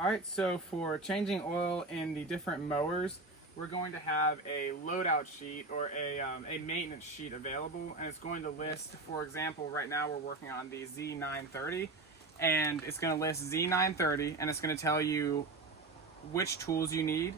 Alright, so for changing oil in the different mowers, we're going to have a loadout sheet or a maintenance sheet available, and it's going to list, for example, right now we're working on the Z930, and it's going to list Z930, and it's going to tell you which tools you need,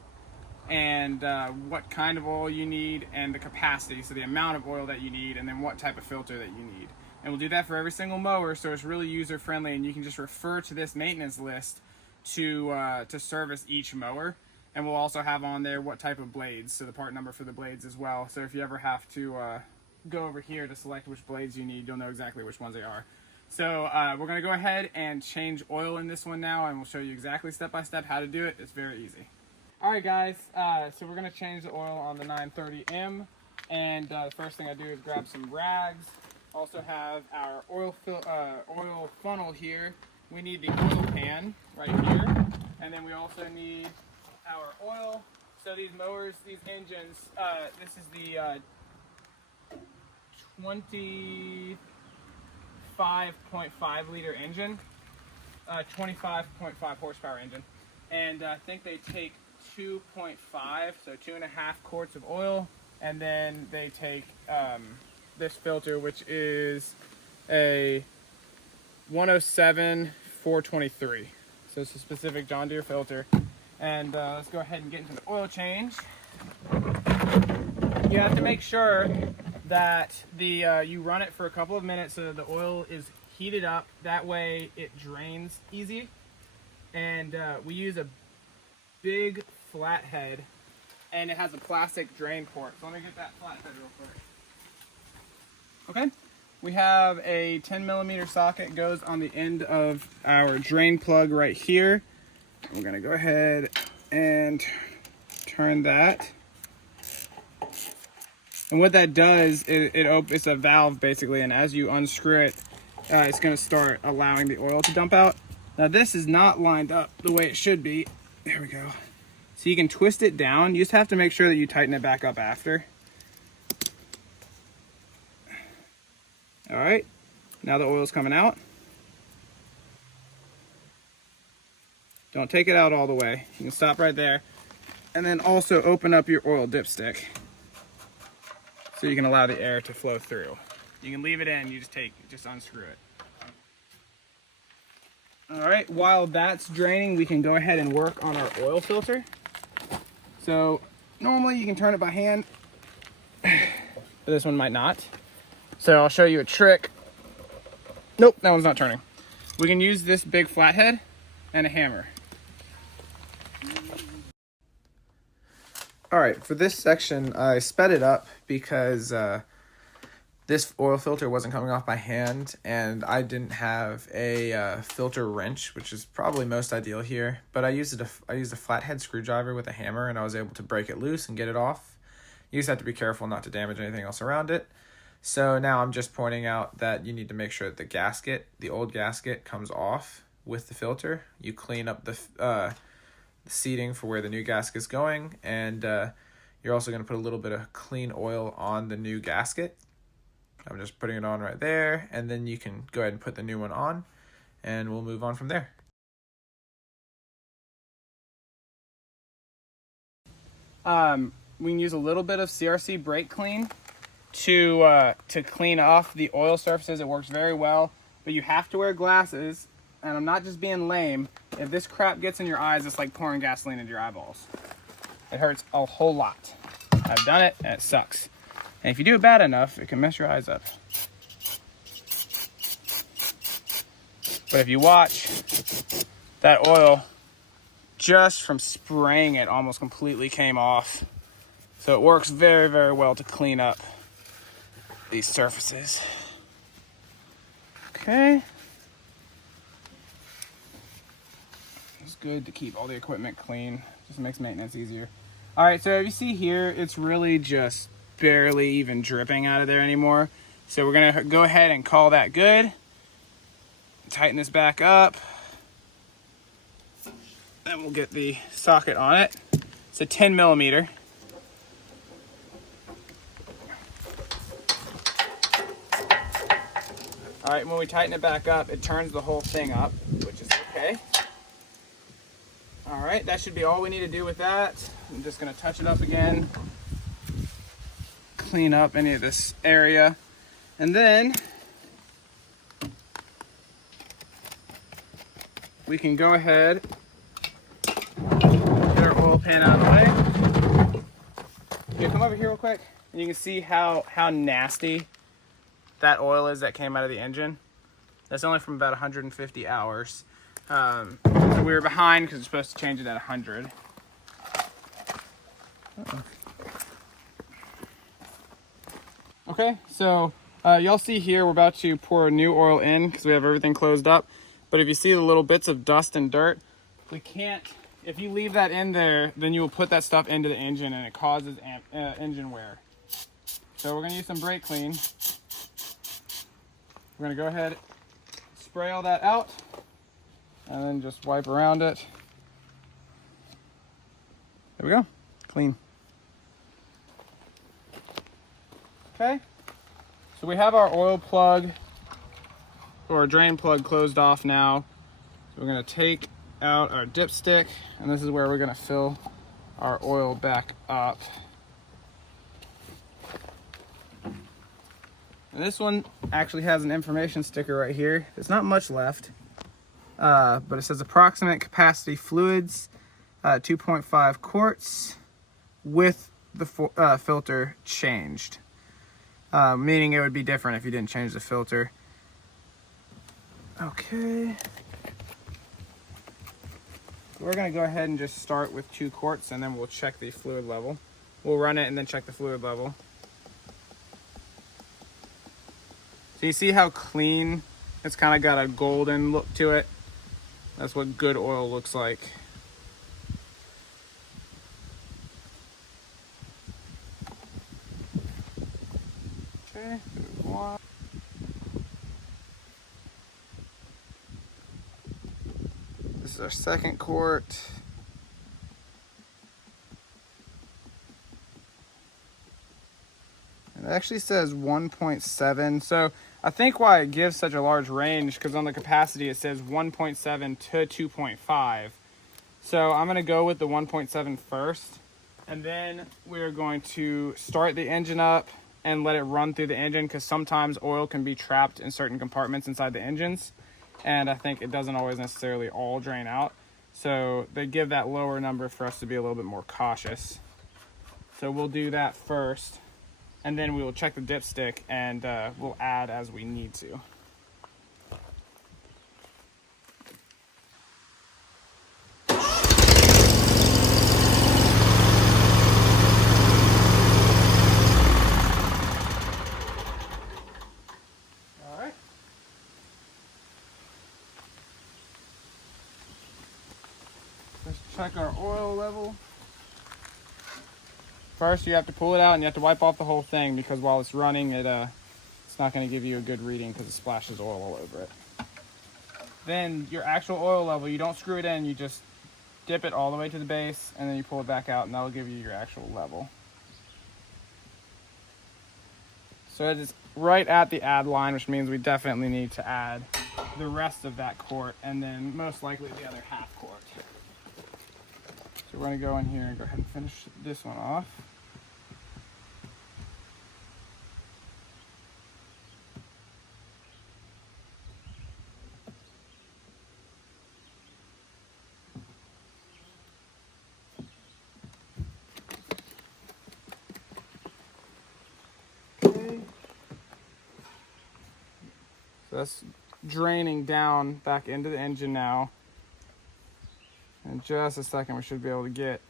and what kind of oil you need, and the capacity, so the amount of oil that you need, and then what type of filter that you need. And we'll do that for every single mower, so it's really user friendly, and you can just refer to this maintenance list to service each mower. And we'll also have on there what type of blades, so the part number for the blades as well. So if you ever have to go over here to select which blades you need, you'll know exactly which ones they are. So we're going to go ahead and change oil in this one now, and we'll show you exactly step by step how to do it. It's very easy. Alright guys, so we're going to change the oil on the 930M, and the first thing I do is grab some rags. Also have our oil funnel here. We need the oil pan right here, and then we also need our oil. So these mowers, these engines, this is the 25.5 liter engine, 25.5 horsepower engine, and I think they take 2.5, so 2.5 quarts of oil, and then they take this filter, which is a 107 423. So it's a specific John Deere filter. And let's go ahead and get into the oil change. You have to make sure that you run it for a couple of minutes so that the oil is heated up. That way it drains easy. And we use a big flathead, and it has a plastic drain port. So let me get that flathead real quick. Okay, we have a 10mm socket, goes on the end of our drain plug right here. We're gonna go ahead and turn that. And what that does is it's a valve basically, and as you unscrew it, it's gonna start allowing the oil to dump out. Now this is not lined up the way it should be. There we go. So you can twist it down. You just have to make sure that you tighten it back up after. All right, now the oil's coming out. Don't take it out all the way. You can stop right there. And then also open up your oil dipstick so you can allow the air to flow through. You can leave it in, you just unscrew it. All right, while that's draining, we can go ahead and work on our oil filter. So normally you can turn it by hand, but this one might not. So I'll show you a trick. Nope, that one's not turning. We can use this big flathead and a hammer. All right, for this section, I sped it up because this oil filter wasn't coming off by hand, and I didn't have a filter wrench, which is probably most ideal here. But I used a flathead screwdriver with a hammer, and I was able to break it loose and get it off. You just have to be careful not to damage anything else around it. So now I'm just pointing out that you need to make sure that the old gasket, comes off with the filter. You clean up the seating for where the new gasket is going, and you're also going to put a little bit of clean oil on the new gasket. I'm just putting it on right there, and then you can go ahead and put the new one on, and we'll move on from there. We can use a little bit of CRC brake clean to clean off the oil surfaces. It works very well, but you have to wear glasses, and I'm not just being lame. If this crap gets in your eyes, it's like pouring gasoline into your eyeballs. It hurts a whole lot. I've done it, and it sucks. And if you do it bad enough, it can mess your eyes up. But if you watch, that oil, just from spraying it, almost completely came off. So it works very, very well to clean up these surfaces. Okay. It's good to keep all the equipment clean. Just makes maintenance easier. All right, so if you see here, it's really just barely even dripping out of there anymore. So we're gonna go ahead and call that good. Tighten this back up. Then we'll get the socket on it. It's a 10mm. All right, when we tighten it back up, it turns the whole thing up, which is okay. All right, that should be all we need to do with that. I'm just gonna touch it up again, clean up any of this area, and then we can go ahead, get our oil pan out of the way. Okay, come over here real quick, and you can see how nasty that oil is that came out of the engine. That's only from about 150 hours. So we were behind because we're supposed to change it at 100. Okay, so y'all see here we're about to pour new oil in because we have everything closed up. But if you see the little bits of dust and dirt, we can't, if you leave that in there, then you will put that stuff into the engine and it causes engine wear. So we're gonna use some brake clean. We're gonna go ahead, spray all that out, and then just wipe around it. There we go, clean. Okay, so we have our oil plug or drain plug closed off now. So we're gonna take out our dipstick, and this is where we're gonna fill our oil back up. And this one actually has an information sticker right here. There's not much left, but it says approximate capacity fluids, 2.5 quarts with the filter changed. Meaning it would be different if you didn't change the filter. Okay. We're gonna go ahead and just start with 2 quarts, and then we'll check the fluid level. We'll run it and then check the fluid level. So you see how clean? It's kind of got a golden look to it. That's what good oil looks like. Okay, one. This is our second quart. It actually says 1.7. So I think why it gives such a large range, because on the capacity it says 1.7 to 2.5. So I'm going to go with the 1.7 first, and then we're going to start the engine up and let it run through the engine, because sometimes oil can be trapped in certain compartments inside the engines, and I think it doesn't always necessarily all drain out. So they give that lower number for us to be a little bit more cautious. So we'll do that first, and then we will check the dipstick, and we'll add as we need to. All right. Let's check our oil level. First, you have to pull it out and you have to wipe off the whole thing, because while it's running, it's not going to give you a good reading because it splashes oil all over it. Then your actual oil level, you don't screw it in, you just dip it all the way to the base, and then you pull it back out, and that'll give you your actual level. So it is right at the add line, which means we definitely need to add the rest of that quart, and then most likely the other half quart. So we're going to go in here and go ahead and finish this one off. Okay. So that's draining down back into the engine now. In just a second, we should be able to get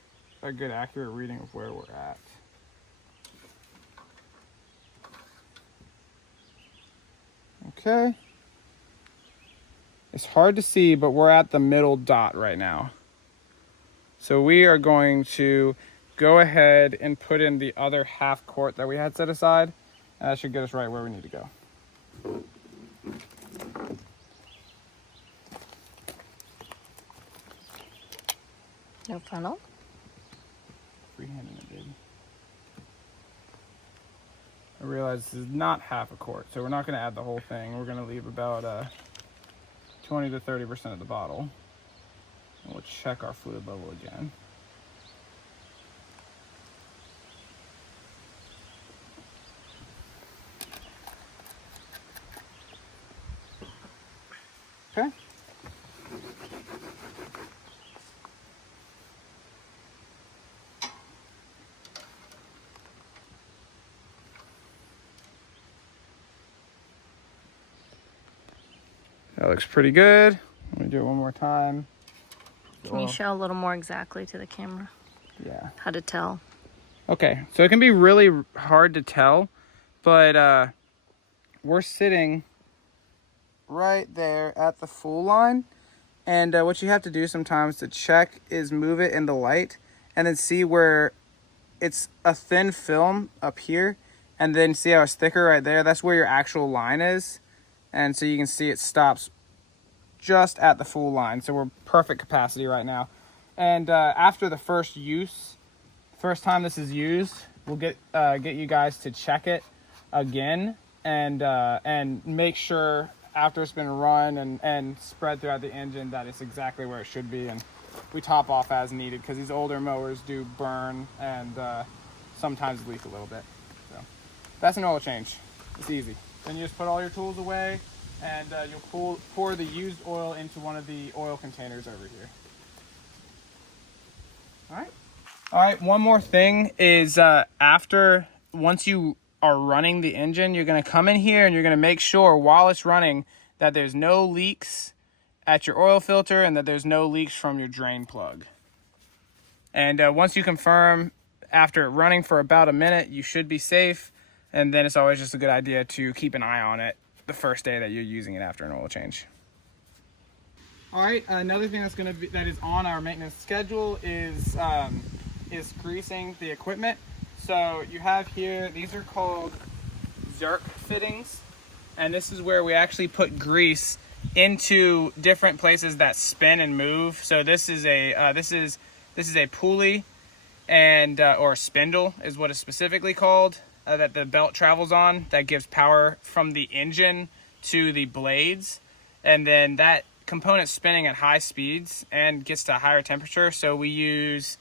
a good accurate reading of where we're at. Okay. It's hard to see, but we're at the middle dot right now. So we are going to go ahead and put in the other half quart that we had set aside. And that should get us right where we need to go. No funnel? Freehanding it, baby. I realize this is not half a quart, so we're not going to add the whole thing. We're going to leave about 20 to 30% of the bottle. And we'll check our fluid level again. Okay. That looks pretty good. Let me do it one more time. Can you show a little more exactly to the camera? Yeah. How to tell? Okay, so it can be really hard to tell, but we're sitting right there at the full line. And what you have to do sometimes to check is move it in the light and then see where it's a thin film up here, and then see how it's thicker right there. That's where your actual line is. And so you can see it stops just at the full line. So we're perfect capacity right now. And after the first time this is used, we'll get you guys to check it again and make sure after it's been run and spread throughout the engine that it's exactly where it should be. And we top off as needed because these older mowers do burn and sometimes leak a little bit. So that's an oil change. It's easy. Then you just put all your tools away, and you'll pour the used oil into one of the oil containers over here. All right, one more thing is once you are running the engine, you're gonna come in here and you're gonna make sure while it's running that there's no leaks at your oil filter and that there's no leaks from your drain plug. And once you confirm after running for about a minute, you should be safe. And then it's always just a good idea to keep an eye on it the first day that you're using it after an oil change. All right, another thing that is on our maintenance schedule is greasing the equipment. So you have here, these are called Zerk fittings, and this is where we actually put grease into different places that spin and move. So this is a pulley and or spindle is what it's specifically called. That the belt travels on, that gives power from the engine to the blades, and then that component's spinning at high speeds and gets to a higher temperature, so we use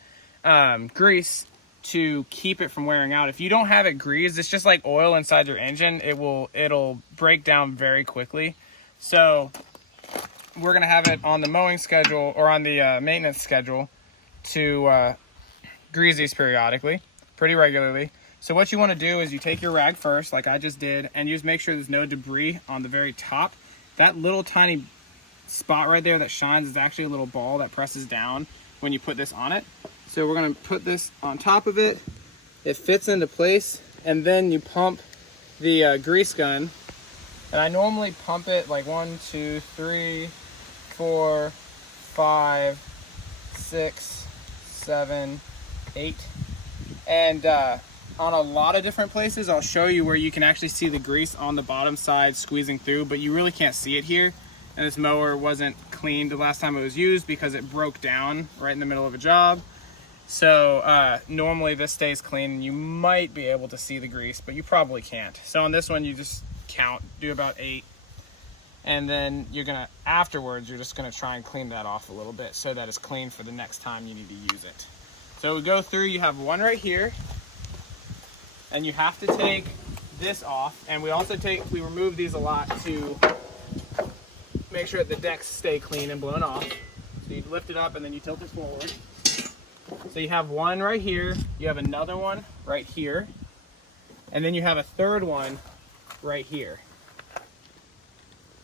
grease to keep it from wearing out. If you don't have it greased, it's just like oil inside your engine. It'll break down very quickly. So we're gonna have it on the mowing schedule or on the maintenance schedule to grease these periodically, pretty regularly. So what you want to do is you take your rag first, like I just did, and you just make sure there's no debris on the very top. That little tiny spot right there that shines is actually a little ball that presses down when you put this on it. So we're going to put this on top of it. It fits into place, and then you pump the grease gun. And I normally pump it like 1, 2, 3, 4, 5, 6, 7, 8. And on a lot of different places, I'll show you where you can actually see the grease on the bottom side squeezing through, but you really can't see it here. And this mower wasn't cleaned the last time it was used because it broke down right in the middle of a job. So normally this stays clean and you might be able to see the grease, but you probably can't. So on this one, you just count, do about 8. And then afterwards, you're just gonna try and clean that off a little bit so that it's clean for the next time you need to use it. So we go through, you have one right here, and you have to take this off. And we remove these a lot to make sure that the decks stay clean and blown off. So you lift it up and then you tilt it forward. So you have one right here, you have another one right here, and then you have a third one right here.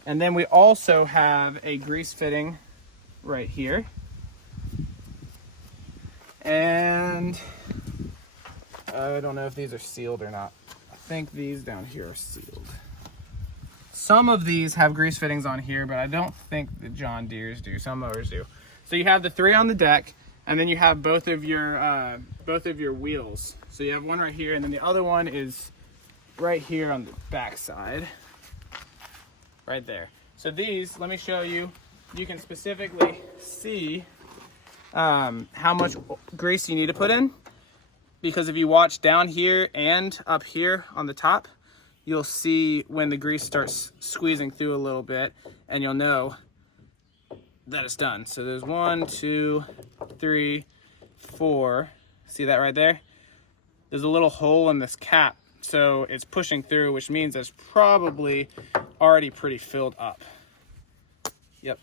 And then we also have a grease fitting right here. And I don't know if these are sealed or not. I think these down here are sealed. Some of these have grease fittings on here, but I don't think the John Deere's do. Some mowers do. So you have the 3 on the deck, and then you have both of your wheels. So you have one right here, and then the other one is right here on the back side, right there. So these, let me show you. You can specifically see how much grease you need to put in, because if you watch down here and up here on the top, you'll see when the grease starts squeezing through a little bit, and you'll know that it's done. So there's 1, 2, 3, 4. See that right there? There's a little hole in this cap, so it's pushing through, which means it's probably already pretty filled up. Yep.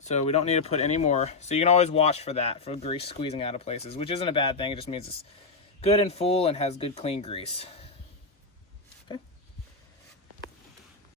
So we don't need to put any more. So you can always watch for that, for grease squeezing out of places, which isn't a bad thing. It just means it's good and full and has good clean grease.